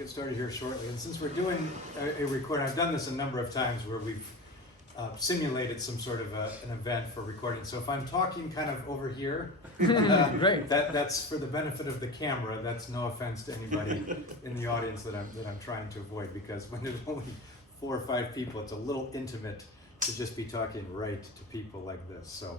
Get started here shortly, and since we're doing a recording, I've done this a number of times where we've simulated some sort of an event for recording. So if I'm talking kind of over here, that's for the benefit of the camera. That's no offense to anybody in the audience that I'm trying to avoid, because when there's only 4 or 5 people, it's a little intimate to just be talking right to people like this. So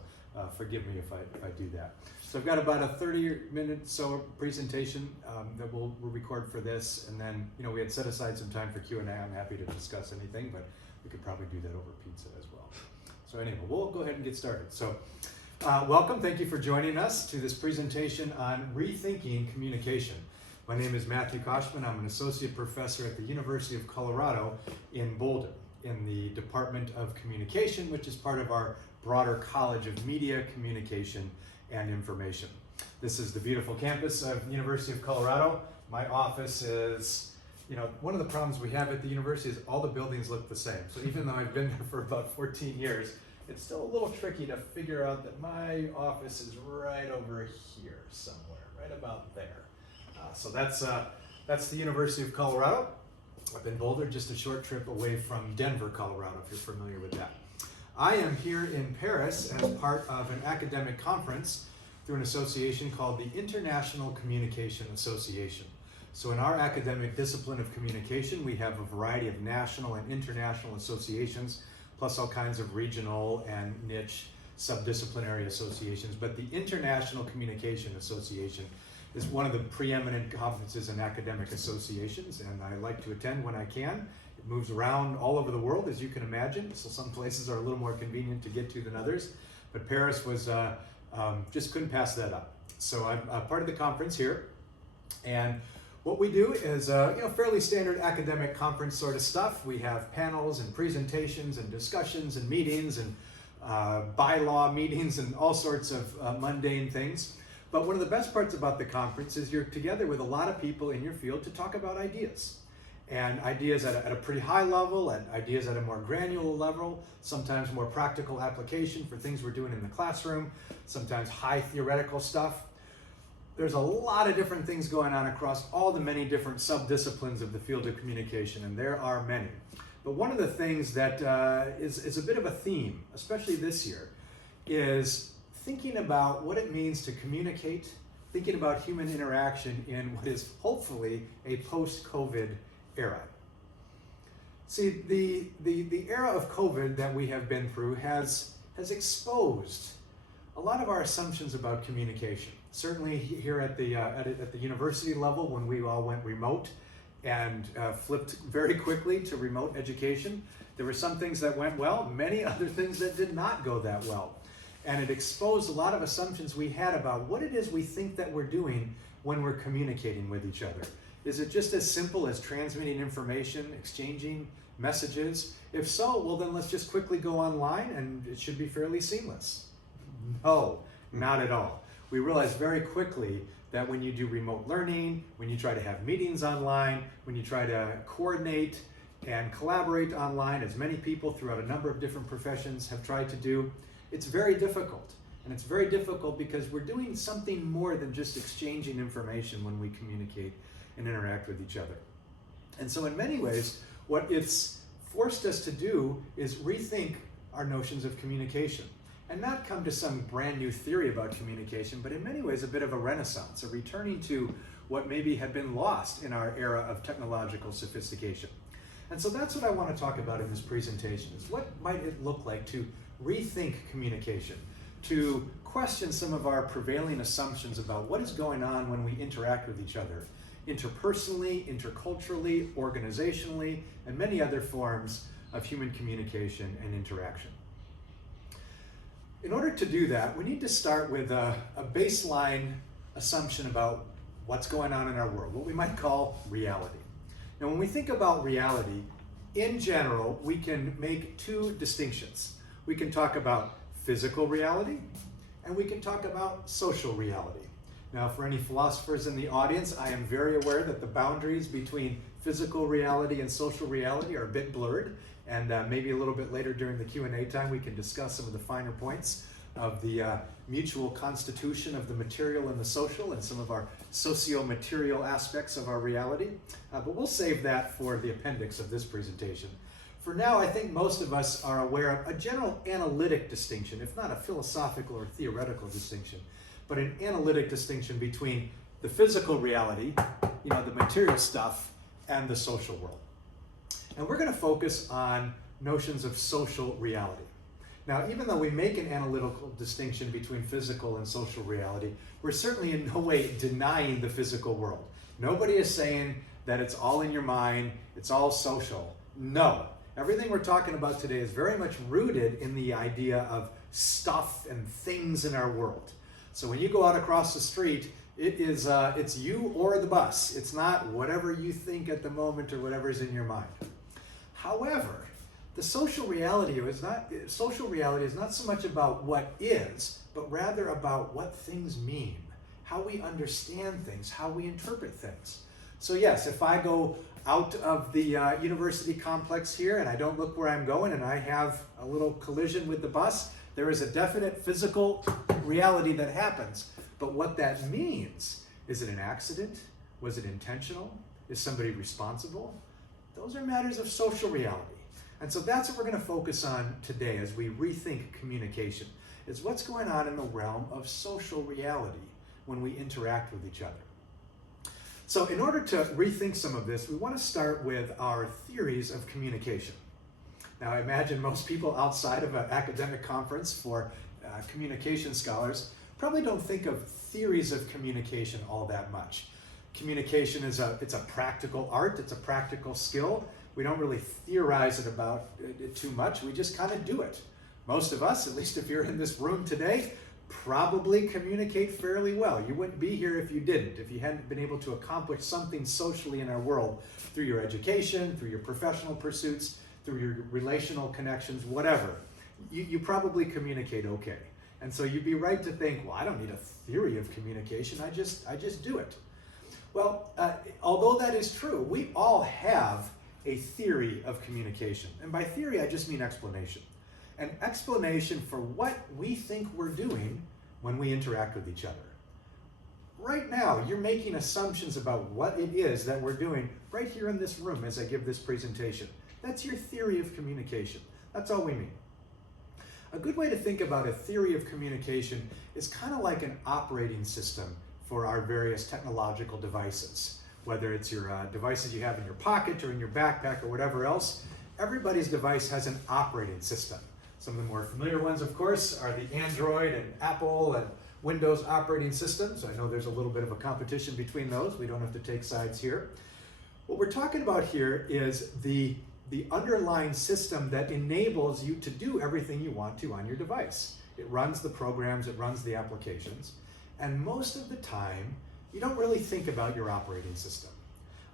forgive me if I do that. So I've got about a 30-minute so presentation that we'll record for this, and then we had set aside some time for Q&A. I'm happy to discuss anything, but we could probably do that over pizza as well. So anyway, we'll go ahead and get started. So welcome, thank you for joining us to this presentation on rethinking communication. My name is Matthew Koschmann. I'm an associate professor at the University of Colorado in Boulder in the Department of Communication, which is part of our broader College of Media, Communication, and Information. This is the beautiful campus of the University of Colorado. My office is, one of the problems we have at the university is all the buildings look the same. So even though I've been there for about 14 years, it's still a little tricky to figure out that my office is right over here somewhere, right about there. So that's the University of Colorado. Up in Boulder, just a short trip away from Denver, Colorado, if you're familiar with that. I am here in Paris as part of an academic conference through an association called the International Communication Association. So in our academic discipline of communication, we have a variety of national and international associations, plus all kinds of regional and niche subdisciplinary associations. But the International Communication Association is one of the preeminent conferences in academic associations, and I like to attend when I can. It moves around all over the world, as you can imagine, so some places are a little more convenient to get to than others, but Paris was, just couldn't pass that up. So I'm part of the conference here, and what we do is fairly standard academic conference sort of stuff. We have panels and presentations and discussions and meetings and bylaw meetings and all sorts of mundane things. But one of the best parts about the conference is you're together with a lot of people in your field to talk about ideas. And ideas at a pretty high level, and ideas at a more granular level, sometimes more practical application for things we're doing in the classroom, sometimes high theoretical stuff. There's a lot of different things going on across all the many different subdisciplines of the field of communication, and there are many. But one of the things that is a bit of a theme, especially this year, is thinking about what it means to communicate, thinking about human interaction in what is hopefully a post-COVID era. See, the era of COVID that we have been through has exposed a lot of our assumptions about communication. Certainly here at the university level, when we all went remote and flipped very quickly to remote education, there were some things that went well, many other things that did not go that well. And it exposed a lot of assumptions we had about what it is we think that we're doing when we're communicating with each other. Is it just as simple as transmitting information, exchanging messages? If so, well then let's just quickly go online and it should be fairly seamless. No, not at all. We realized very quickly that when you do remote learning, when you try to have meetings online, when you try to coordinate and collaborate online, as many people throughout a number of different professions have tried to do, it's very difficult. And it's very difficult because we're doing something more than just exchanging information when we communicate and interact with each other. And so in many ways, what it's forced us to do is rethink our notions of communication and not come to some brand new theory about communication, but in many ways a bit of a renaissance, a returning to what maybe had been lost in our era of technological sophistication. And so that's what I want to talk about in this presentation, is what might it look like to rethink communication, to question some of our prevailing assumptions about what is going on when we interact with each other, interpersonally, interculturally, organizationally, and many other forms of human communication and interaction. In order to do that, we need to start with a baseline assumption about what's going on in our world, what we might call reality. Now, when we think about reality, in general, we can make 2 distinctions. We can talk about physical reality, and we can talk about social reality. Now, for any philosophers in the audience, I am very aware that the boundaries between physical reality and social reality are a bit blurred, and maybe a little bit later during the Q&A time we can discuss some of the finer points of the mutual constitution of the material and the social and some of our socio-material aspects of our reality. But we'll save that for the appendix of this presentation. For now, I think most of us are aware of a general analytic distinction, if not a philosophical or theoretical distinction, but an analytic distinction between the physical reality, the material stuff, and the social world. And we're going to focus on notions of social reality. Now, even though we make an analytical distinction between physical and social reality, we're certainly in no way denying the physical world. Nobody is saying that it's all in your mind, it's all social. No. Everything we're talking about today is very much rooted in the idea of stuff and things in our world. So when you go out across the street, it's you or the bus. It's not whatever you think at the moment or whatever's in your mind. However, the social reality is not so much about what is, but rather about what things mean, how we understand things, how we interpret things. So yes, if I go out of the university complex here and I don't look where I'm going and I have a little collision with the bus, there is a definite physical reality that happens. But what that means, is it an accident? Was it intentional? Is somebody responsible? Those are matters of social reality. And so that's what we're going to focus on today as we rethink communication. It's what's going on in the realm of social reality when we interact with each other. So in order to rethink some of this, we want to start with our theories of communication. Now I imagine most people outside of an academic conference for communication scholars probably don't think of theories of communication all that much. Communication it's a practical art, it's a practical skill. We don't really theorize about it too much, we just kind of do it. Most of us, at least if you're in this room today, probably communicate fairly well. You wouldn't be here if you didn't, if you hadn't been able to accomplish something socially in our world through your education, through your professional pursuits, through your relational connections, whatever. You probably communicate okay. And so you'd be right to think, well, I don't need a theory of communication, I just do it. Well, although that is true, we all have a theory of communication. And by theory, I just mean explanation. An explanation for what we think we're doing when we interact with each other. Right now, you're making assumptions about what it is that we're doing right here in this room as I give this presentation. That's your theory of communication. That's all we mean. A good way to think about a theory of communication is kind of like an operating system for our various technological devices. Whether it's your devices you have in your pocket or in your backpack or whatever else, everybody's device has an operating system. Some of the more familiar ones, of course, are the Android and Apple and Windows operating systems. I know there's a little bit of a competition between those. We don't have to take sides here. What we're talking about here is the underlying system that enables you to do everything you want to on your device. It runs the programs, it runs the applications, and most of the time, you don't really think about your operating system.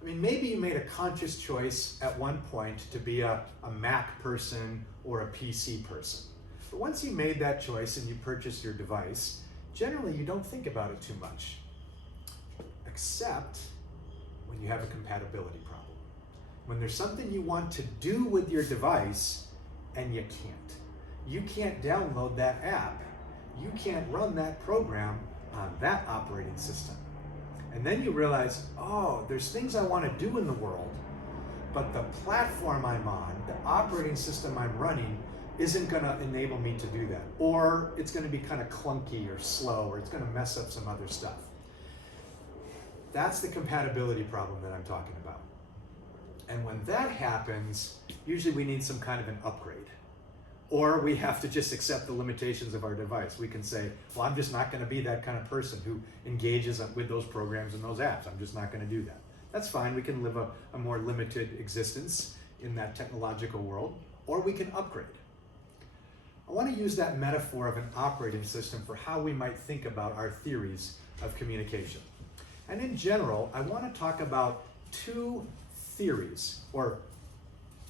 I mean, maybe you made a conscious choice at one point to be a Mac person or a PC person. But once you made that choice and you purchased your device, generally you don't think about it too much, except when you have a compatibility problem. When there's something you want to do with your device and you can't. You can't download that app. You can't run that program on that operating system. And then you realize, oh, there's things I want to do in the world, but the platform I'm on, the operating system I'm running, isn't going to enable me to do that. Or it's going to be kind of clunky or slow, or it's going to mess up some other stuff. That's the compatibility problem that I'm talking about. And when that happens, usually we need some kind of an upgrade. Or we have to just accept the limitations of our device. We can say, well, I'm just not going to be that kind of person who engages with those programs and those apps. I'm just not going to do that. That's fine. We can live a more limited existence in that technological world, or we can upgrade. I want to use that metaphor of an operating system for how we might think about our theories of communication. And in general, I want to talk about two theories, or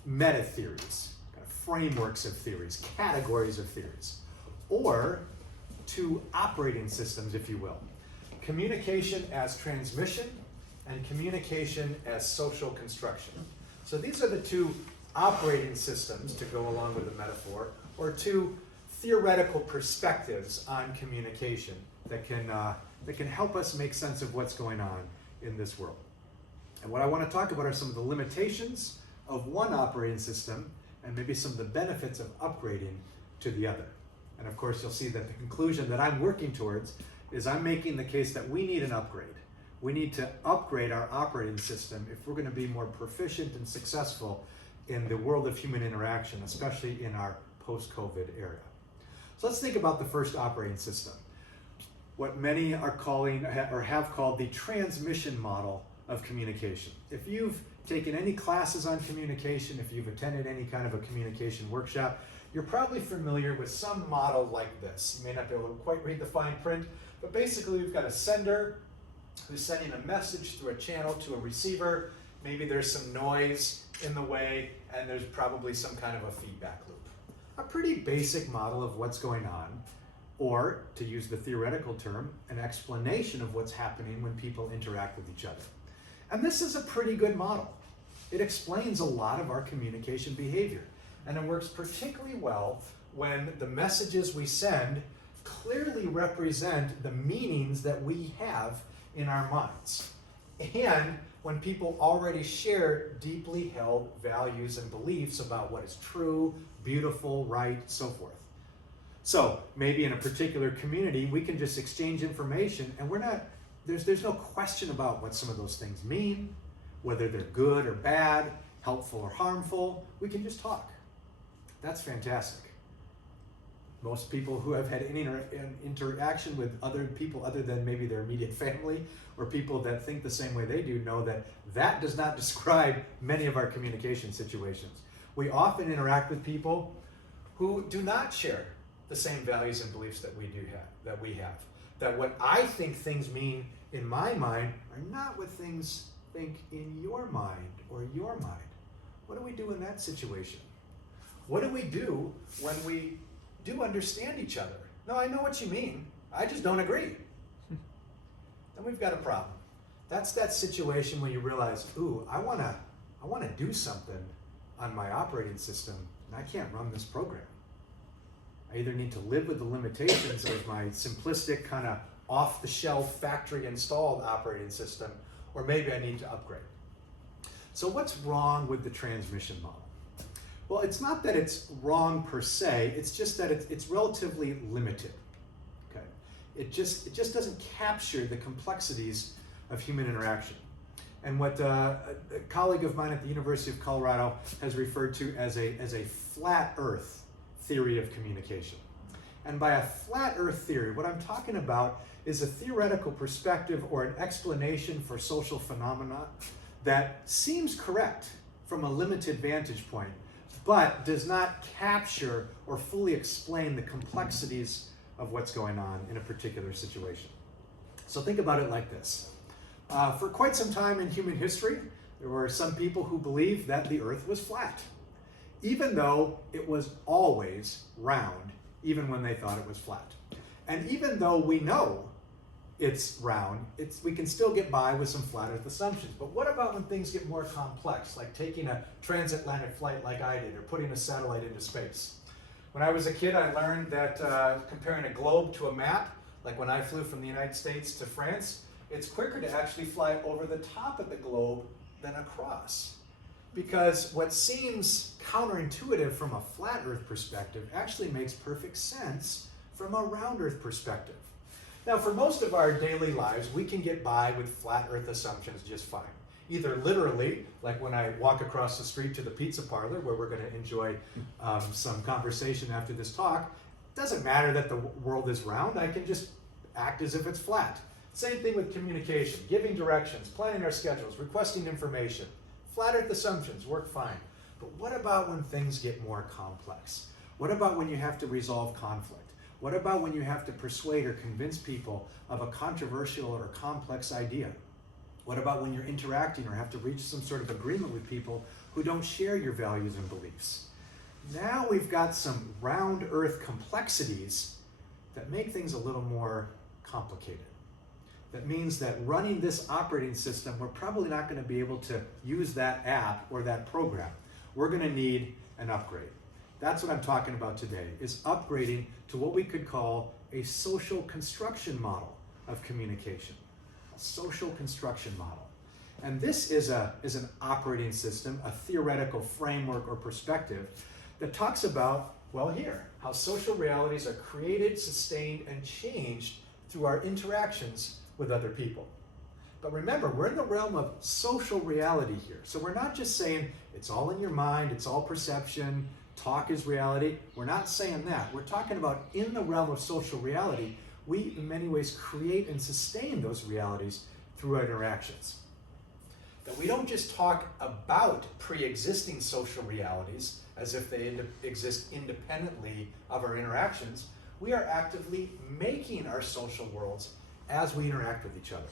meta-theories, frameworks of theories, categories of theories, or two operating systems, if you will. Communication as transmission and communication as social construction. So these are the two operating systems, to go along with the metaphor, or two theoretical perspectives on communication that can help us make sense of what's going on in this world. And what I want to talk about are some of the limitations of one operating system and maybe some of the benefits of upgrading to the other. And of course, you'll see that the conclusion that I'm working towards is I'm making the case that we need an upgrade. We need to upgrade our operating system if we're going to be more proficient and successful in the world of human interaction, especially in our post-COVID era. So let's think about the first operating system, what many are calling or have called the transmission model of communication. If you've taken any classes on communication, if you've attended any kind of a communication workshop, you're probably familiar with some model like this. You may not be able to quite read the fine print, but basically we've got a sender who's sending a message through a channel to a receiver. Maybe there's some noise in the way, and there's probably some kind of a feedback loop. A pretty basic model of what's going on, or to use the theoretical term, an explanation of what's happening when people interact with each other. And this is a pretty good model. It explains a lot of our communication behavior, and it works particularly well when the messages we send clearly represent the meanings that we have in our minds, and when people already share deeply held values and beliefs about what is true, beautiful, right, so forth. So maybe in a particular community, we can just exchange information, and there's no question about what some of those things mean, whether they're good or bad, helpful or harmful. We can just talk. That's fantastic. Most people who have had any interaction with other people other than maybe their immediate family or people that think the same way they do know that that does not describe many of our communication situations. We often interact with people who do not share the same values and beliefs that we have. That what I think things mean in my mind are not what things think in your mind or your mind. What do we do in that situation? What do we do when we do understand each other? No, I know what you mean. I just don't agree. Then we've got a problem. That's that situation when you realize, ooh, I want to do something on my operating system, and I can't run this program. I either need to live with the limitations of my simplistic kind of off-the-shelf factory-installed operating system, or maybe I need to upgrade. So what's wrong with the transmission model? Well, it's not that it's wrong per se, it's just that it's relatively limited. Okay? It just doesn't capture the complexities of human interaction. And what a colleague of mine at the University of Colorado has referred to as a flat earth theory of communication. And by a flat earth theory, what I'm talking about is a theoretical perspective or an explanation for social phenomena that seems correct from a limited vantage point, but does not capture or fully explain the complexities of what's going on in a particular situation. So think about it like this. For quite some time in human history, there were some people who believed that the earth was flat, even though it was always round, even when they thought it was flat. And even though we know it's round, we can still get by with some flat earth assumptions. But what about when things get more complex, like taking a transatlantic flight like I did, or putting a satellite into space? When I was a kid, I learned that comparing a globe to a map, like when I flew from the United States to France, it's quicker to actually fly over the top of the globe than across. Because what seems counterintuitive from a flat earth perspective actually makes perfect sense from a round earth perspective. Now, for most of our daily lives, we can get by with flat earth assumptions just fine. Either literally, like when I walk across the street to the pizza parlor, where we're going to enjoy some conversation after this talk, it doesn't matter that the world is round, I can just act as if it's flat. Same thing with communication, giving directions, planning our schedules, requesting information. Flat earth assumptions work fine. But what about when things get more complex? What about when you have to resolve conflict? What about when you have to persuade or convince people of a controversial or complex idea? What about when you're interacting or have to reach some sort of agreement with people who don't share your values and beliefs? Now we've got some round earth complexities that make things a little more complicated. That means that running this operating system, we're probably not going to be able to use that app or that program. We're going to need an upgrade. That's what I'm talking about today, is upgrading to what we could call a social construction model of communication. A social construction model. And this is an operating system, a theoretical framework or perspective that talks about, well, here, how social realities are created, sustained, and changed through our interactions with other people. But remember, we're in the realm of social reality here. So we're not just saying it's all in your mind, it's all perception, talk is reality. We're not saying that. We're talking about in the realm of social reality, we in many ways create and sustain those realities through our interactions. That we don't just talk about pre-existing social realities as if they exist independently of our interactions. We are actively making our social worlds as we interact with each other.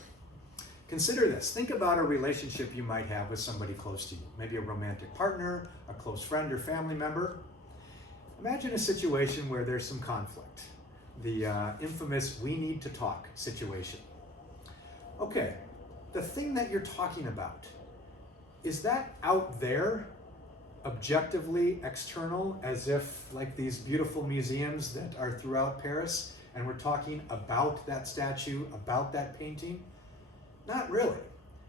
Consider this. Think about a relationship you might have with somebody close to you, maybe a romantic partner, a close friend or family member. Imagine a situation where there's some conflict, the infamous "we need to talk" situation. Okay, the thing that you're talking about, is that out there, objectively external, as if like these beautiful museums that are throughout Paris, and we're talking about that statue, about that painting? Not really.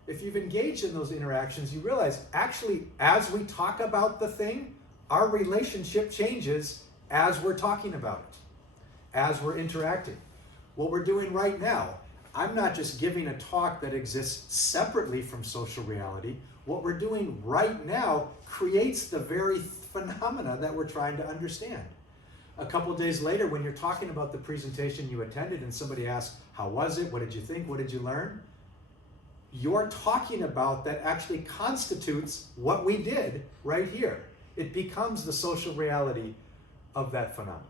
If you've engaged in those interactions, you realize actually as we talk about the thing, our relationship changes as we're talking about it, as we're interacting. What we're doing right now, I'm not just giving a talk that exists separately from social reality. What we're doing right now creates the very phenomena that we're trying to understand. A couple of days later, when you're talking about the presentation you attended and somebody asks, how was it? What did you think? What did you learn? You're talking about that actually constitutes what we did right here. It becomes the social reality of that phenomenon.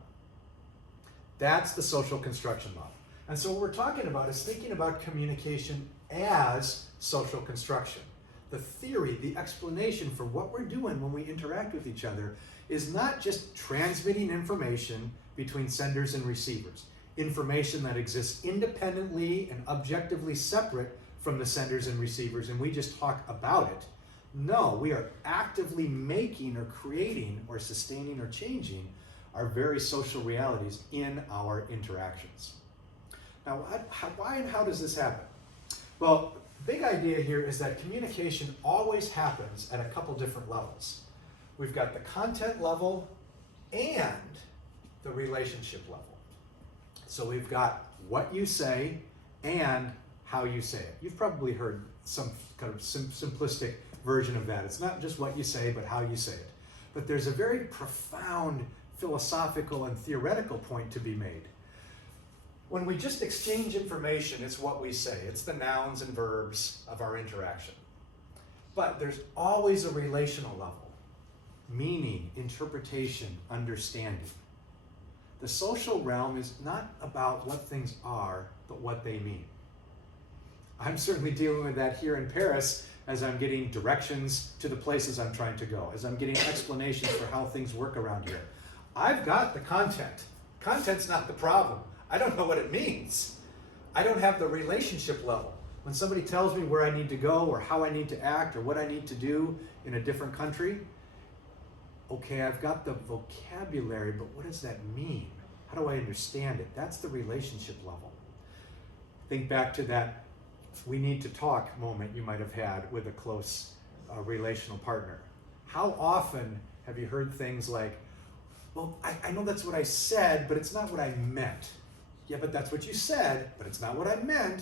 That's the social construction model. And so what we're talking about is thinking about communication as social construction. The theory, the explanation for what we're doing when we interact with each other is not just transmitting information between senders and receivers, information that exists independently and objectively separate from the senders and receivers, and we just talk about it. No, we are actively making or creating or sustaining or changing our very social realities in our interactions. Now, why and how does this happen? Well, the big idea here is that communication always happens at a couple different levels. We've got the content level and the relationship level. So we've got what you say and how you say it. You've probably heard some kind of simplistic version of that. It's not just what you say, but how you say it. But there's a very profound philosophical and theoretical point to be made. When we just exchange information, it's what we say. It's the nouns and verbs of our interaction. But there's always a relational level. Meaning, interpretation, understanding. The social realm is not about what things are, but what they mean. I'm certainly dealing with that here in Paris as I'm getting directions to the places I'm trying to go, as I'm getting explanations for how things work around here. I've got the content. Content's not the problem. I don't know what it means. I don't have the relationship level. When somebody tells me where I need to go or how I need to act or what I need to do in a different country, okay, I've got the vocabulary, but what does that mean? How do I understand it? That's the relationship level. Think back to that "we need to talk" moment you might have had with a close relational partner. How often have you heard things like, well, I know that's what I said, but it's not what I meant. Yeah, but that's what you said, but it's not what I meant.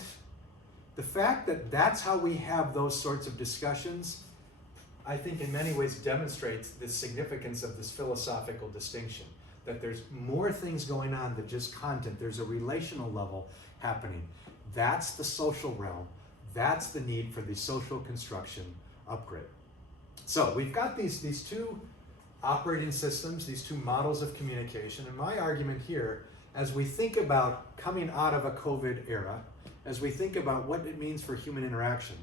The fact that that's how we have those sorts of discussions, I think in many ways demonstrates the significance of this philosophical distinction, that there's more things going on than just content. There's a relational level happening. That's the social realm. That's the need for the social construction upgrade. So we've got these two operating systems, these two models of communication, and my argument here, as we think about coming out of a COVID era, as we think about what it means for human interaction,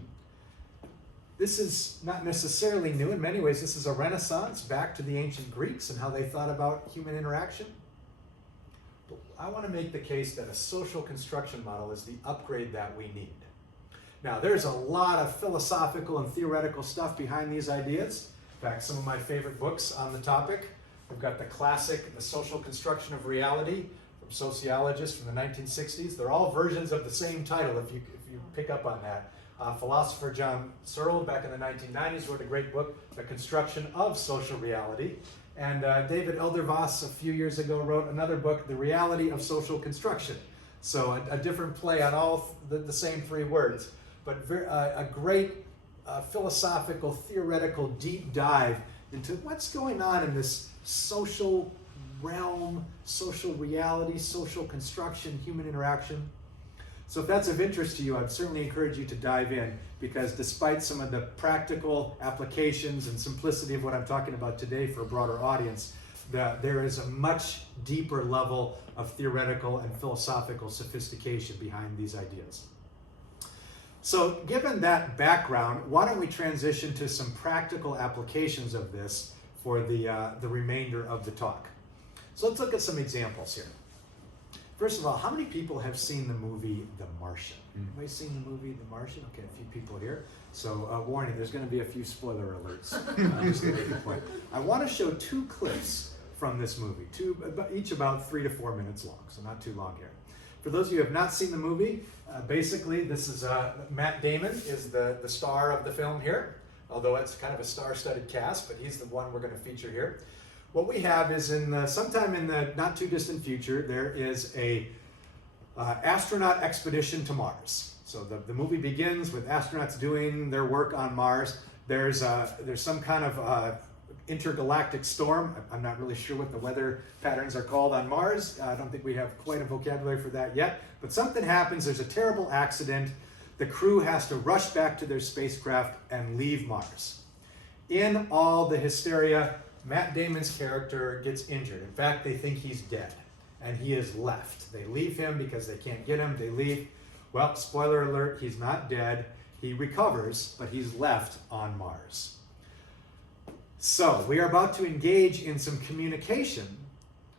this is not necessarily new. In many ways, this is a renaissance back to the ancient Greeks and how they thought about human interaction. But I want to make the case that a social construction model is the upgrade that we need. Now, there's a lot of philosophical and theoretical stuff behind these ideas. In fact, some of my favorite books on the topic We've got the classic, The Social Construction of Reality, from sociologists from the 1960s. They're all versions of the same title, if you pick up on that. Philosopher John Searle, back in the 1990s, wrote a great book, The Construction of Social Reality. And David Eldervoss, a few years ago, wrote another book, The Reality of Social Construction. So a different play on all the same three words, but a great philosophical, theoretical deep dive into what's going on in this social realm, social reality, social construction, human interaction. So if that's of interest to you, I'd certainly encourage you to dive in, because despite some of the practical applications and simplicity of what I'm talking about today for a broader audience, there is a much deeper level of theoretical and philosophical sophistication behind these ideas. So given that background, why don't we transition to some practical applications of this for the remainder of the talk. So let's look at some examples here. First of all, how many people have seen the movie The Martian? Anybody seen the movie The Martian? Okay, a few people here. So warning, there's going to be a few spoiler alerts. Just to make a point. I want to show two clips from this movie, each about 3 to 4 minutes long, so not too long here. For those of you who have not seen the movie, basically this is Matt Damon is the star of the film here, although it's kind of a star-studded cast, but he's the one we're going to feature here. What we have is sometime in the not too distant future, there is a astronaut expedition to Mars. So the movie begins with astronauts doing their work on Mars. There's some kind of intergalactic storm. I'm not really sure what the weather patterns are called on Mars. I don't think we have quite a vocabulary for that yet. But something happens. There's a terrible accident. The crew has to rush back to their spacecraft and leave Mars. In all the hysteria, Matt Damon's character gets injured. In fact, they think he's dead, and he is left. They leave him because they can't get him. They leave. Well, spoiler alert, he's not dead. He recovers, but he's left on Mars. So we are about to engage in some communication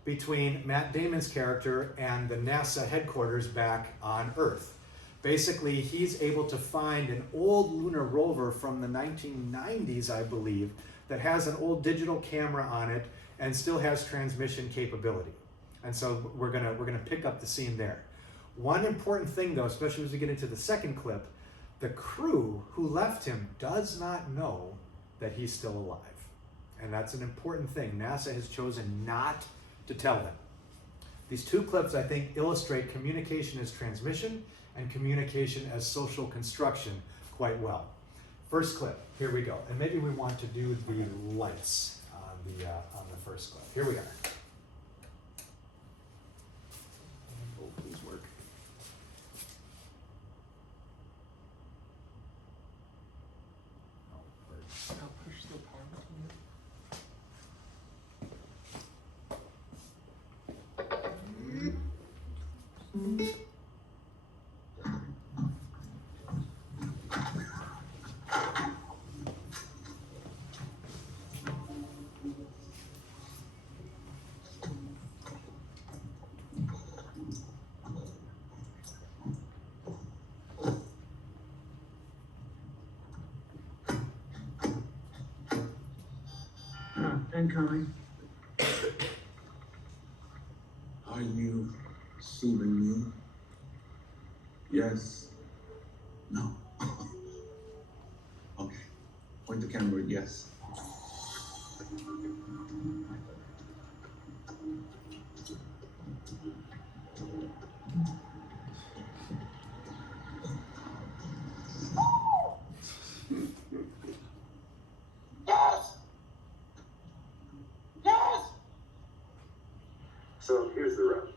between Matt Damon's character and the NASA headquarters back on Earth. Basically, he's able to find an old lunar rover from the 1990s, I believe, that has an old digital camera on it and still has transmission capability. And so we're gonna pick up the scene there. One important thing though, especially as we get into the second clip, the crew who left him does not know that he's still alive. And that's an important thing. NASA has chosen not to tell them. These two clips, I think, illustrate communication as transmission and communication as social construction quite well. First clip, here we go. And maybe we want to do the lights on the first clip. Here we are. Oh, please work. I'll push the power button. Incoming. Are you soothing me? Yes. No. Okay. Point the camera, yes. So here's the rub.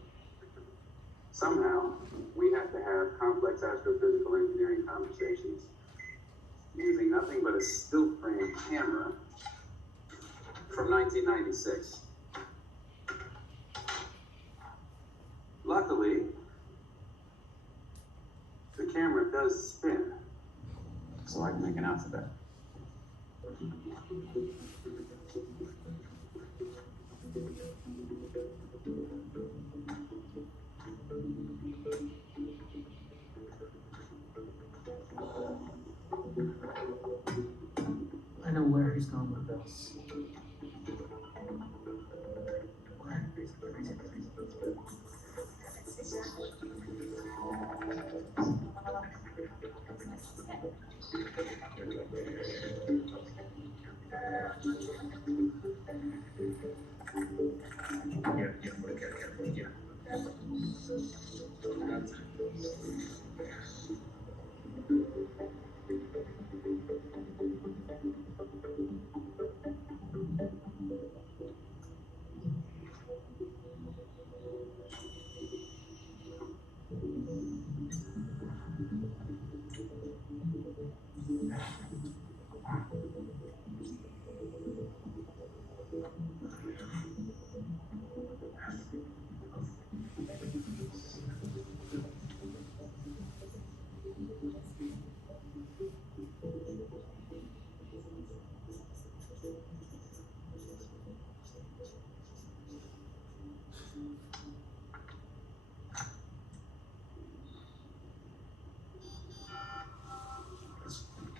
Somehow, we have to have complex astrophysical engineering conversations using nothing but a still frame camera from 1996. Luckily, the camera does spin, so I can make an alphabet. I know where he's going with this.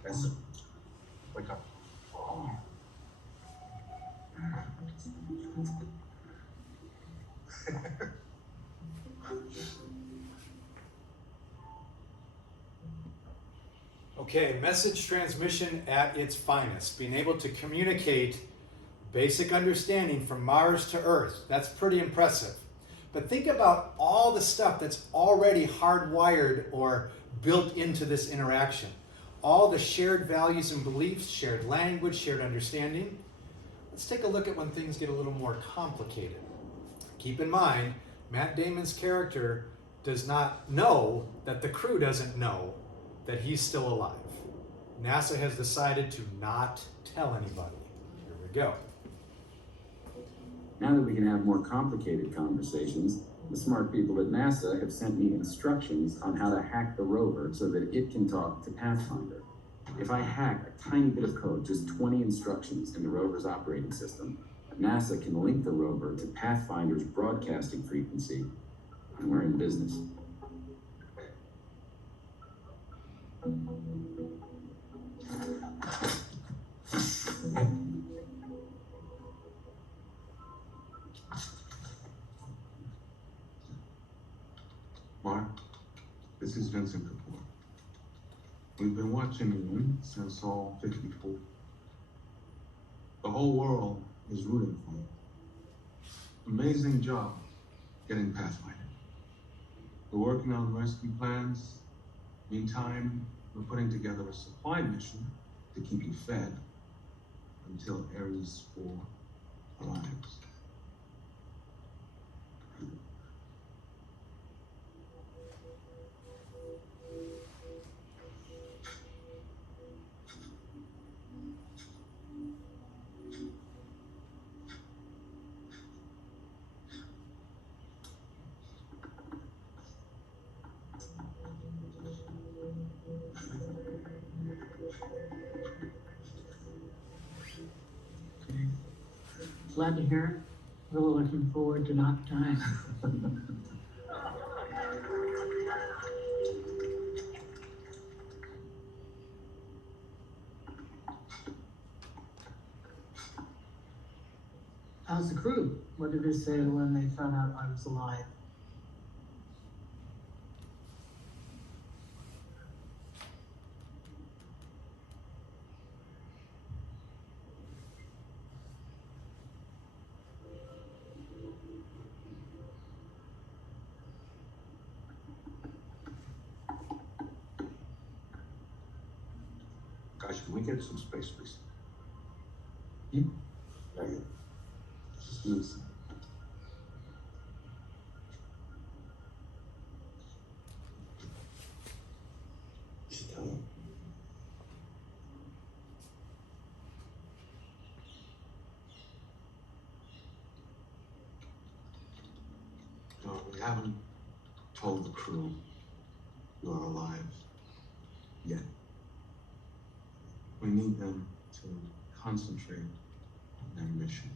Listen, wake up. Okay, message transmission at its finest. Being able to communicate basic understanding from Mars to Earth. That's pretty impressive. But think about all the stuff that's already hardwired or built into this interaction. All the shared values and beliefs, shared language, shared understanding. Let's take a look at when things get a little more complicated. Keep in mind, Matt Damon's character does not know that the crew doesn't know that he's still alive. NASA has decided to not tell anybody. Here we go. Now that we can have more complicated conversations, the smart people at NASA have sent me instructions on how to hack the rover so that it can talk to Pathfinder. If I hack a tiny bit of code, just 20 instructions in the rover's operating system, NASA can link the rover to Pathfinder's broadcasting frequency, and we're in business. Mark, this is Vincent Kapoor. We've been watching you since all 54. The whole world is rooting for you. Amazing job getting Pathfinder. We're working on rescue plans. Meantime, we're putting together a supply mission to keep you fed until Ares 4 arrives. Glad to hear it. Really looking forward to nap time. How's the crew? What did they say when they found out I was alive? Guys, can we get some space, please? Thank you. Just listen. Sit down. No, we haven't told the crew you are alive yet. We need them to concentrate on their mission.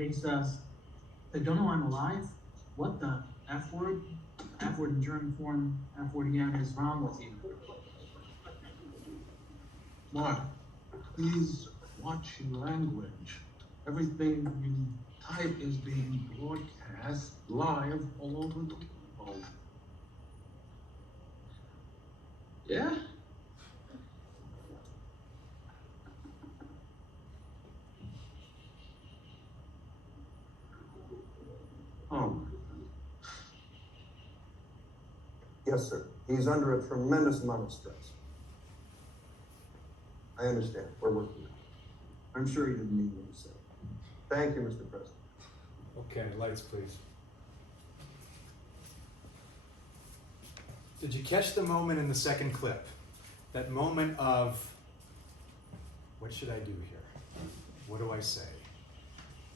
face us, they don't know I'm alive? What the F word? F word in German form, F word again, is wrong with you? Mark, please watch your language. Everything you type is being broadcast live all over the world. Yeah? Oh, Yes, sir. He's under a tremendous amount of stress. I understand. We're working on it. I'm sure he didn't mean what he said. Thank you, Mr. President. Okay, lights please. Did you catch the moment in the second clip? That moment of, what should I do here? What do I say?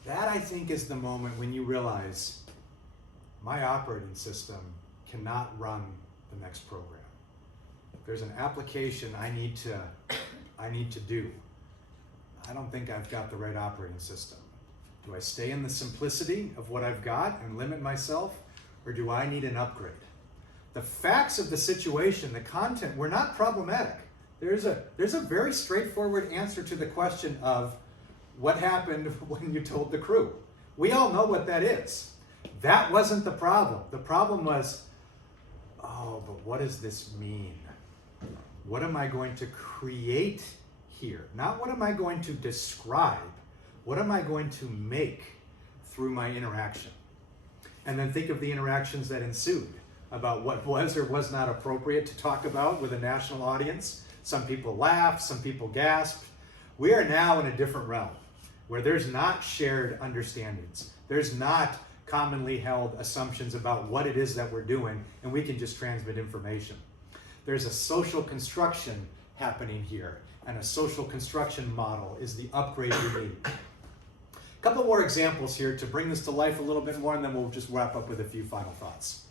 That, I think, is the moment when you realize my operating system cannot run the next program. There's an application I need to do. I don't think I've got the right operating system. Do I stay in the simplicity of what I've got and limit myself, or do I need an upgrade? The facts of the situation, the content, were not problematic. There's a very straightforward answer to the question of what happened when you told the crew. We all know what that is. That wasn't the problem. The problem was, oh, but what does this mean? What am I going to create here? Not what am I going to describe, what am I going to make through my interaction? And then think of the interactions that ensued about what was or was not appropriate to talk about with a national audience. Some people laughed, some people gasped. We are now in a different realm where there's not shared understandings. There's not commonly held assumptions about what it is that we're doing, and we can just transmit information. There's a social construction happening here, and a social construction model is the upgrade you need. A couple more examples here to bring this to life a little bit more, and then we'll just wrap up with a few final thoughts.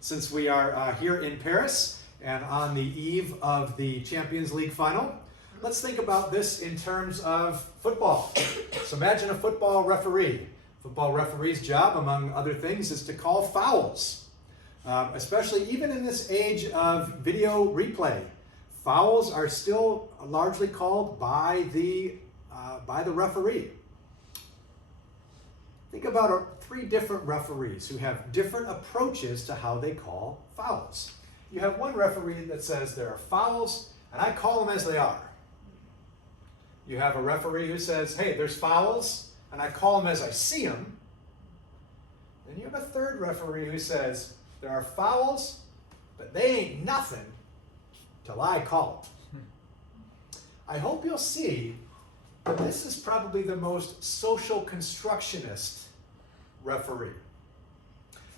Since we are here in Paris and on the eve of the Champions League final, let's think about this in terms of football. So imagine a football referee. Football referee's job, among other things, is to call fouls. Especially even in this age of video replay, fouls are still largely called by the referee. Think about three different referees who have different approaches to how they call fouls. You have one referee that says there are fouls, and I call them as they are. You have a referee who says, hey, there's fouls, and I call them as I see them. Then you have a third referee who says, there are fouls, but they ain't nothing till I call them. I hope you'll see that this is probably the most social constructionist referee.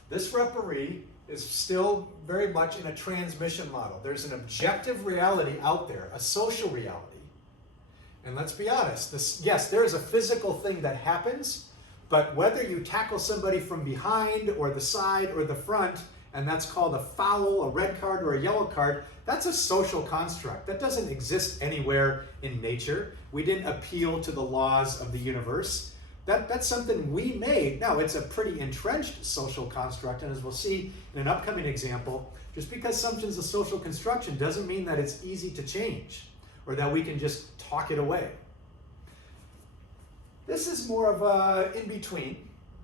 This referee is still very much in a transmission model. There's an objective reality out there, a social reality. And let's be honest, yes, there is a physical thing that happens, but whether you tackle somebody from behind or the side or the front, and that's called a foul, a red card, or a yellow card, that's a social construct. That doesn't exist anywhere in nature. We didn't appeal to the laws of the universe. That's something we made. Now, it's a pretty entrenched social construct, and as we'll see in an upcoming example, just because something's a social construction doesn't mean that it's easy to change or that we can just talk it away. This is more of a in-between,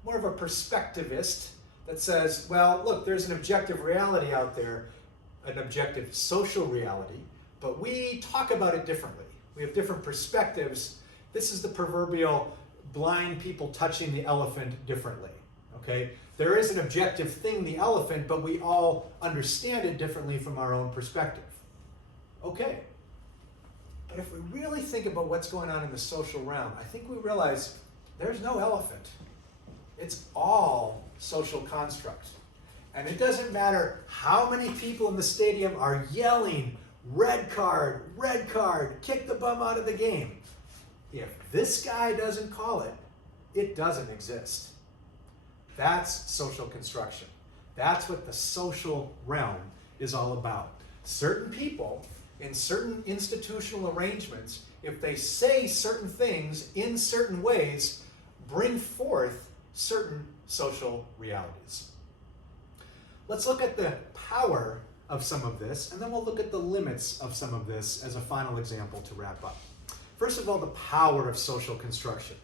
more of a perspectivist that says, well, look, there's an objective reality out there, an objective social reality, but we talk about it differently. We have different perspectives. This is the proverbial blind people touching the elephant differently, okay? There is an objective thing, the elephant, but we all understand it differently from our own perspective. Okay. But if we really think about what's going on in the social realm, I think we realize there's no elephant. It's all social construct. And it doesn't matter how many people in the stadium are yelling, red card, kick the bum out of the game. If this guy doesn't call it, it doesn't exist. That's social construction. That's what the social realm is all about. Certain people in certain institutional arrangements, if they say certain things in certain ways, bring forth certain social realities. Let's look at the power of some of this, and then we'll look at the limits of some of this as a final example to wrap up. First of all, the power of social construction.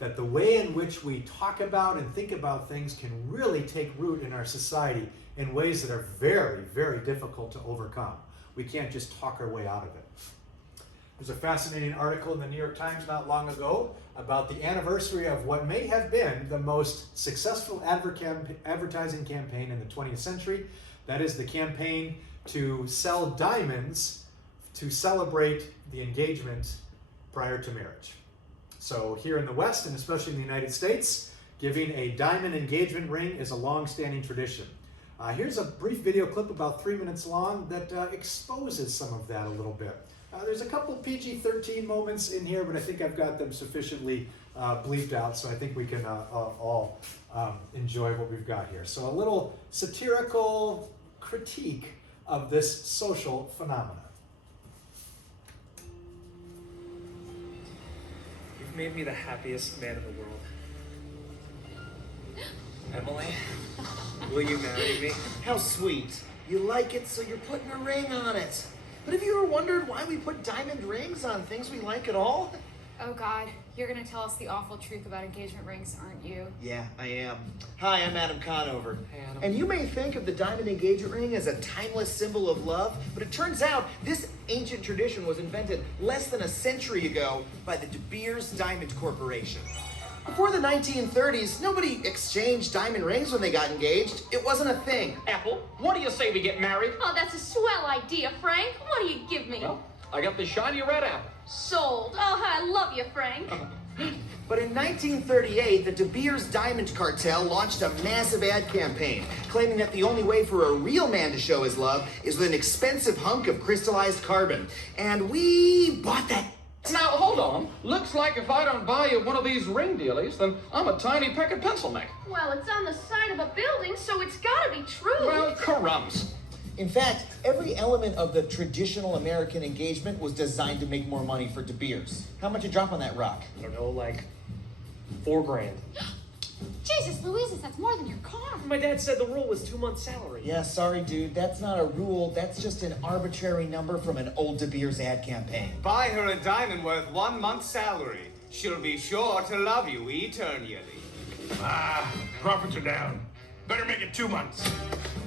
That the way in which we talk about and think about things can really take root in our society in ways that are very, very difficult to overcome. We can't just talk our way out of it. There's a fascinating article in the New York Times not long ago about the anniversary of what may have been the most successful advertising campaign in the 20th century. That is the campaign to sell diamonds to celebrate the engagement prior to marriage. So here in the West, and especially in the United States, giving a diamond engagement ring is a long-standing tradition. Here's a brief video clip about 3 minutes long that exposes some of that a little bit. There's a couple PG-13 moments in here, but I think I've got them sufficiently bleeped out, so I think we can all enjoy what we've got here. So a little satirical critique of this social phenomenon. You've made me the happiest man in the world. Emily, will you marry me? How sweet. You like it, so you're putting a ring on it. But have you ever wondered why we put diamond rings on things we like at all? Oh God, you're gonna tell us the awful truth about engagement rings, aren't you? Yeah, I am. Hi, I'm Adam Conover. Hey, Adam. And you may think of the diamond engagement ring as a timeless symbol of love, but it turns out this ancient tradition was invented less than a century ago by the De Beers Diamond Corporation. Before the 1930s, nobody exchanged diamond rings when they got engaged. It wasn't a thing. Apple, what do you say we get married? Oh, that's a swell idea, Frank. What do you give me? Well, I got the shiny red apple. Sold. Oh, I love you, Frank. But in 1938, the De Beers Diamond Cartel launched a massive ad campaign, claiming that the only way for a real man to show his love is with an expensive hunk of crystallized carbon. And we bought that. Now, hold on. Looks like if I don't buy you one of these ring dealies, then I'm a tiny peck of pencil neck. Well, it's on the side of a building, so it's gotta be true. Well, crumbs. In fact, every element of the traditional American engagement was designed to make more money for De Beers. How much you drop on that rock? I don't know, like $4 grand. Jesus Louises, that's more than your car. My dad said the rule was 2 months' salary. Yeah, sorry, dude. That's not a rule. That's just an arbitrary number from an old De Beers ad campaign. Buy her a diamond worth 1 month's salary. She'll be sure to love you eternally. Profits are down. Better make it 2 months.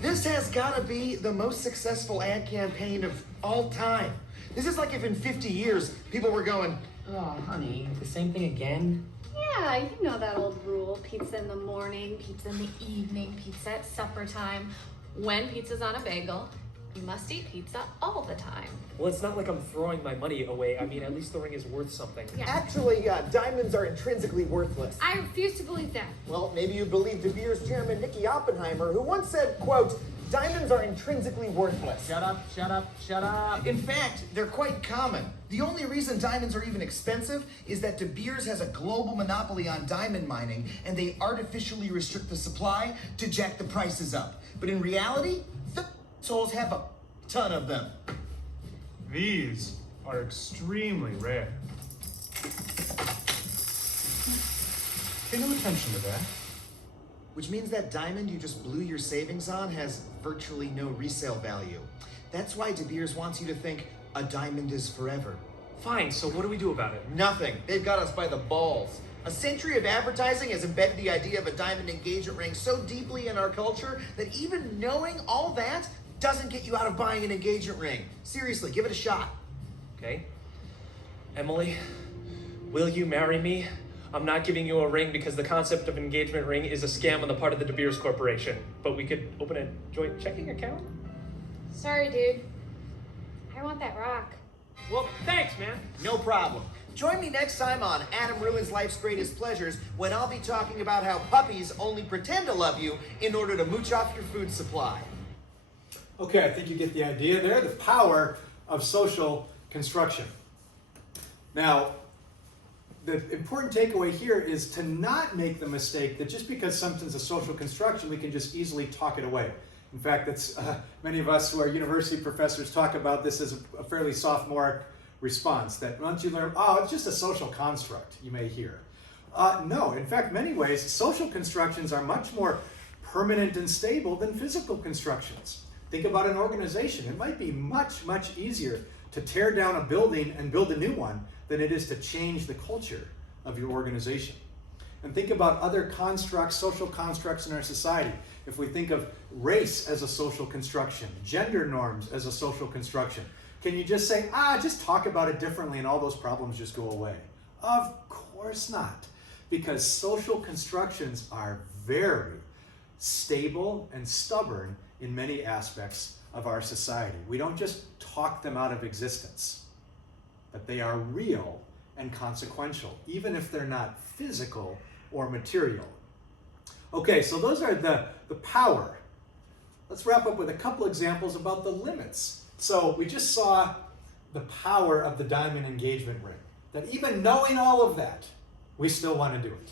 This has got to be the most successful ad campaign of all time. This is like if in 50 years people were going, "Oh, honey, the same thing again?" Yeah, you know that old rule. Pizza in the morning, pizza in the evening, pizza at supper time. When pizza's on a bagel, you must eat pizza all the time. Well, it's not like I'm throwing my money away. I mean, at least the ring is worth something. Yeah. Actually, diamonds are intrinsically worthless. I refuse to believe that. Well, maybe you believe De Beers chairman Nicky Oppenheimer, who once said, quote, "Diamonds are intrinsically worthless." Shut up, shut up, shut up. In fact, they're quite common. The only reason diamonds are even expensive is that De Beers has a global monopoly on diamond mining, and they artificially restrict the supply to jack the prices up. But in reality, the souls have a ton of them. These are extremely rare. Pay no attention to that. Which means that diamond you just blew your savings on has virtually no resale value. That's why De Beers wants you to think a diamond is forever. Fine, so what do we do about it? Nothing. They've got us by the balls. A century of advertising has embedded the idea of a diamond engagement ring so deeply in our culture that even knowing all that doesn't get you out of buying an engagement ring. Seriously, give it a shot. Okay. Emily, will you marry me? I'm not giving you a ring because the concept of engagement ring is a scam on the part of the De Beers Corporation. But we could open a joint checking account? Sorry, dude. I want that rock. Well, thanks, man. No problem. Join me next time on Adam Ruins Life's Greatest Pleasures when I'll be talking about how puppies only pretend to love you in order to mooch off your food supply. Okay, I think you get the idea there, the power of social construction. Now, the important takeaway here is to not make the mistake that just because something's a social construction, we can just easily talk it away. In fact, that's many of us who are university professors talk about this as a fairly sophomoric response, that once you learn, oh, it's just a social construct, you may hear. No, in fact, many ways, social constructions are much more permanent and stable than physical constructions. Think about an organization. It might be much, much easier to tear down a building and build a new one than it is to change the culture of your organization. And think about other constructs, social constructs in our society. If we think of race as a social construction, gender norms as a social construction, can you just say, just talk about it differently and all those problems just go away? Of course not, because social constructions are very stable and stubborn in many aspects of our society. We don't just talk them out of existence, but they are real and consequential, even if they're not physical or material. Okay, so those are the power. Let's wrap up with a couple examples about the limits. So we just saw the power of the diamond engagement ring, that even knowing all of that, we still want to do it,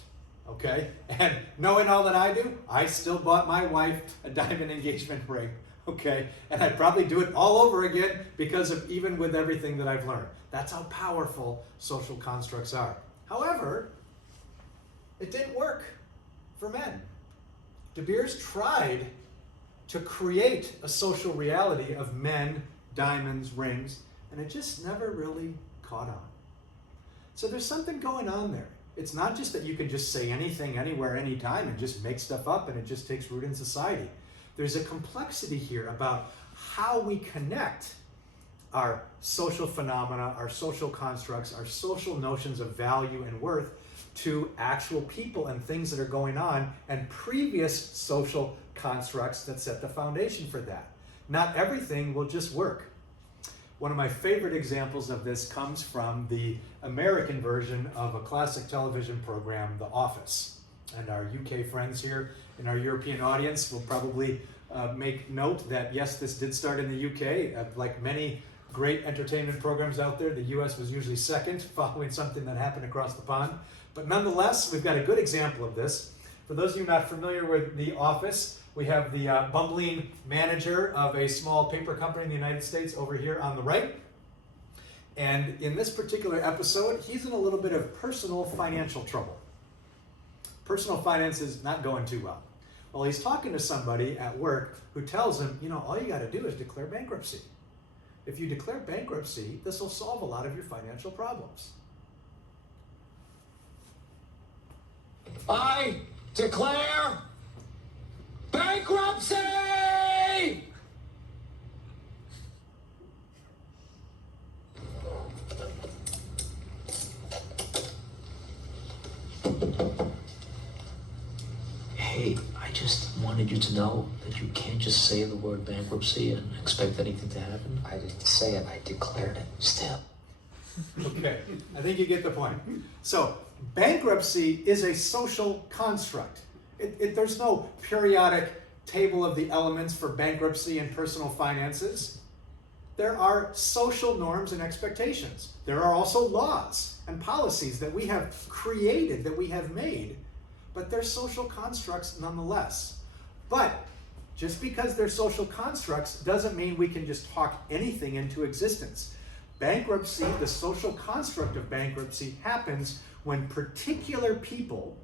okay? And knowing all that I do, I still bought my wife a diamond engagement ring, okay? And I'd probably do it all over again because of even with everything that I've learned. That's how powerful social constructs are. However, it didn't work for men. De Beers tried to create a social reality of men, diamonds, rings, and it just never really caught on. So there's something going on there. It's not just that you can just say anything, anywhere, anytime, and just make stuff up and it just takes root in society. There's a complexity here about how we connect our social phenomena, our social constructs, our social notions of value and worth to actual people and things that are going on and previous social constructs that set the foundation for that. Not everything will just work. One of my favorite examples of this comes from the American version of a classic television program, The Office. And our UK friends here in our European audience will probably make note that yes, this did start in the UK. Like many great entertainment programs out there, the US was usually second, following something that happened across the pond. But nonetheless, we've got a good example of this. For those of you not familiar with The Office, we have the bumbling manager of a small paper company in the United States over here on the right. And in this particular episode, he's in a little bit of personal financial trouble. Personal finance is not going too well. Well, he's talking to somebody at work who tells him, all you got to do is declare bankruptcy. If you declare bankruptcy, this will solve a lot of your financial problems. I declare bankruptcy! Hey, I just wanted you to know that you can't just say the word bankruptcy and expect anything to happen. I didn't say it, I declared it. Still. Okay, I think you get the point. So, bankruptcy is a social construct. There's no periodic table of the elements for bankruptcy and personal finances. There are social norms and expectations. There are also laws and policies that we have created, that we have made, but they're social constructs nonetheless. But just because they're social constructs doesn't mean we can just talk anything into existence. Bankruptcy, the social construct of bankruptcy, happens when particular people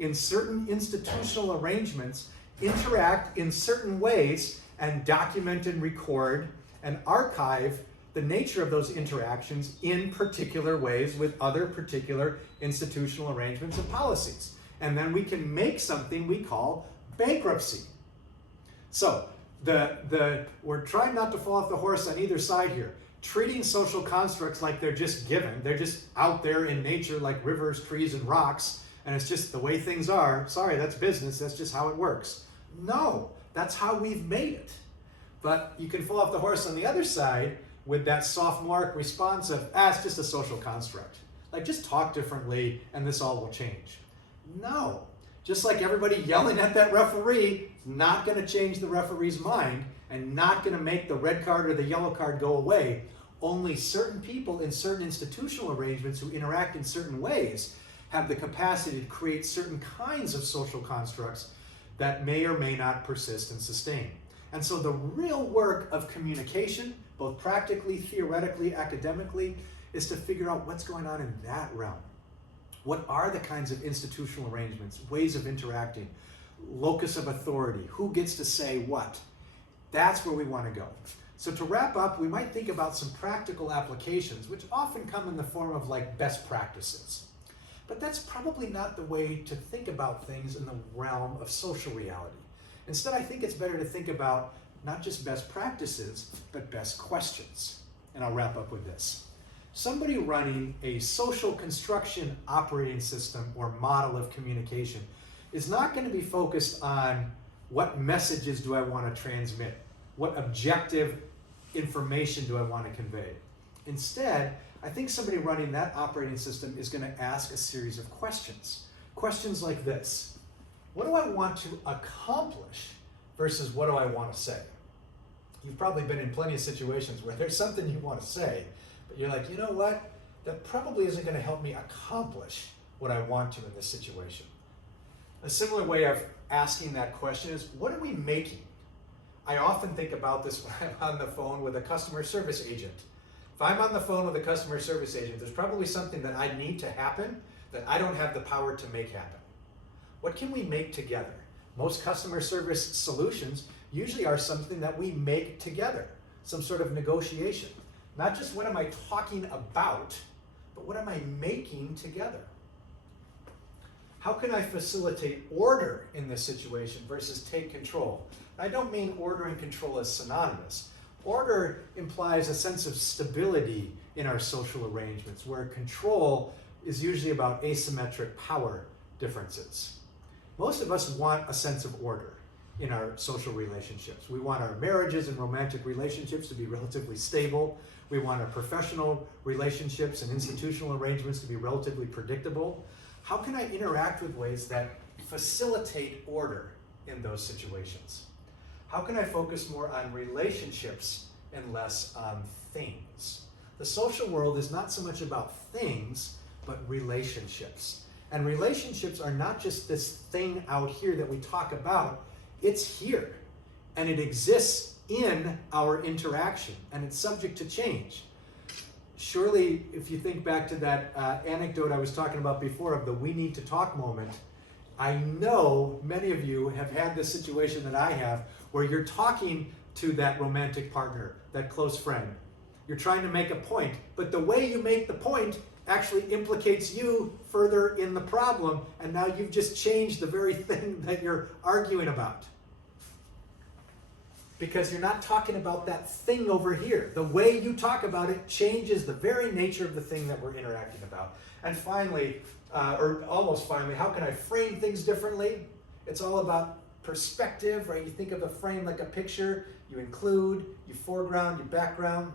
in certain institutional arrangements interact in certain ways and document and record and archive the nature of those interactions in particular ways with other particular institutional arrangements and policies. And then we can make something we call bankruptcy. So we're trying not to fall off the horse on either side here. Treating social constructs like they're just given, they're just out there in nature like rivers, trees, and rocks, and it's just the way things are. Sorry, that's business, that's just how it works. No, that's how we've made it. But you can fall off the horse on the other side with that sophomoric response of, it's just a social construct. Like, just talk differently and this all will change. No, just like everybody yelling at that referee, not gonna change the referee's mind and not gonna make the red card or the yellow card go away. Only certain people in certain institutional arrangements who interact in certain ways have the capacity to create certain kinds of social constructs that may or may not persist and sustain. And so the real work of communication, both practically, theoretically, academically, is to figure out what's going on in that realm. What are the kinds of institutional arrangements, ways of interacting, locus of authority, who gets to say what? That's where we want to go. So to wrap up, we might think about some practical applications, which often come in the form of like best practices. But that's probably not the way to think about things in the realm of social reality. Instead, I think it's better to think about not just best practices, but best questions. And I'll wrap up with this. Somebody running a social construction operating system or model of communication is not going to be focused on what messages do I want to transmit, what objective information do I want to convey. Instead, I think somebody running that operating system is going to ask a series of questions. Questions like this: what do I want to accomplish versus what do I want to say? You've probably been in plenty of situations where there's something you want to say, but you're like, you know what? That probably isn't going to help me accomplish what I want to in this situation. A similar way of asking that question is, what are we making? I often think about this when I'm on the phone with a customer service agent. If I'm on the phone with a customer service agent, there's probably something that I need to happen that I don't have the power to make happen. What can we make together? Most customer service solutions usually are something that we make together, some sort of negotiation. Not just what am I talking about, but what am I making together? How can I facilitate order in this situation versus take control? I don't mean order and control as synonymous. Order implies a sense of stability in our social arrangements, where control is usually about asymmetric power differences. Most of us want a sense of order in our social relationships. We want our marriages and romantic relationships to be relatively stable. We want our professional relationships and institutional arrangements to be relatively predictable. How can I interact with ways that facilitate order in those situations? How can I focus more on relationships and less on things? The social world is not so much about things, but relationships. And relationships are not just this thing out here that we talk about. It's here, and it exists in our interaction, and it's subject to change. Surely, if you think back to that anecdote I was talking about before of the we need to talk moment, I know many of you have had this situation that I have, where you're talking to that romantic partner, that close friend. You're trying to make a point, but the way you make the point actually implicates you further in the problem, and now you've just changed the very thing that you're arguing about. Because you're not talking about that thing over here. The way you talk about it changes the very nature of the thing that we're interacting about. And finally, or almost finally, how can I frame things differently? It's all about perspective, right? You think of a frame like a picture. You include, you foreground, you background.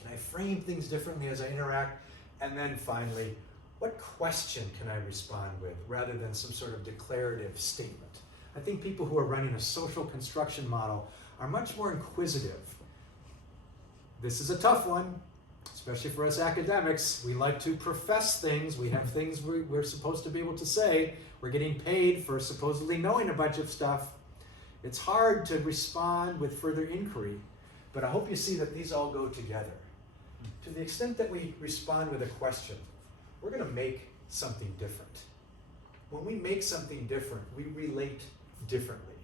Can I frame things differently as I interact? And then finally, what question can I respond with rather than some sort of declarative statement? I think people who are running a social construction model are much more inquisitive. This is a tough one, especially for us academics. We like to profess things. We have things we're supposed to be able to say. We're getting paid for supposedly knowing a bunch of stuff. It's hard to respond with further inquiry, but I hope you see that these all go together. To the extent that we respond with a question, we're going to make something different. When we make something different, we relate differently.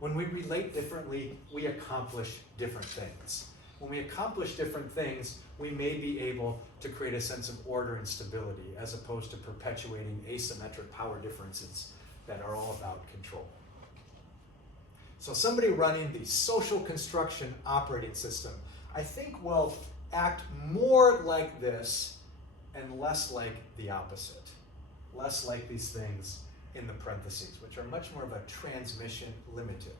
When we relate differently, we accomplish different things. When we accomplish different things, we may be able to create a sense of order and stability as opposed to perpetuating asymmetric power differences that are all about control. So somebody running the social construction operating system, I think will act more like this and less like the opposite. Less like these things in the parentheses, which are much more of a transmission limited.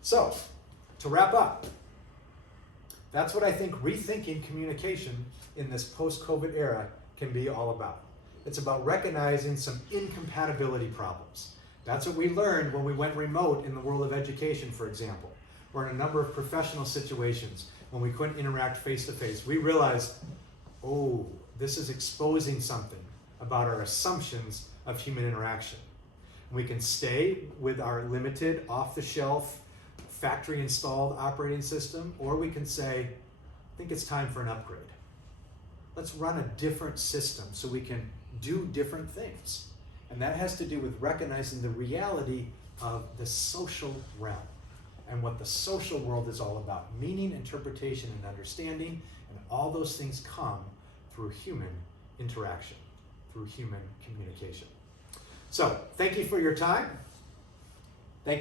So, to wrap up, that's what I think rethinking communication in this post-COVID era can be all about. It's about recognizing some incompatibility problems. That's what we learned when we went remote in the world of education, for example, or in a number of professional situations when we couldn't interact face-to-face. We realized, oh, this is exposing something about our assumptions of human interaction. We can stay with our limited, off-the-shelf, factory-installed operating system, or we can say, I think it's time for an upgrade. Let's run a different system so we can do different things. And that has to do with recognizing the reality of the social realm and what the social world is all about. Meaning, interpretation, and understanding, and all those things come through human interaction, through human communication. So, thank you for your time.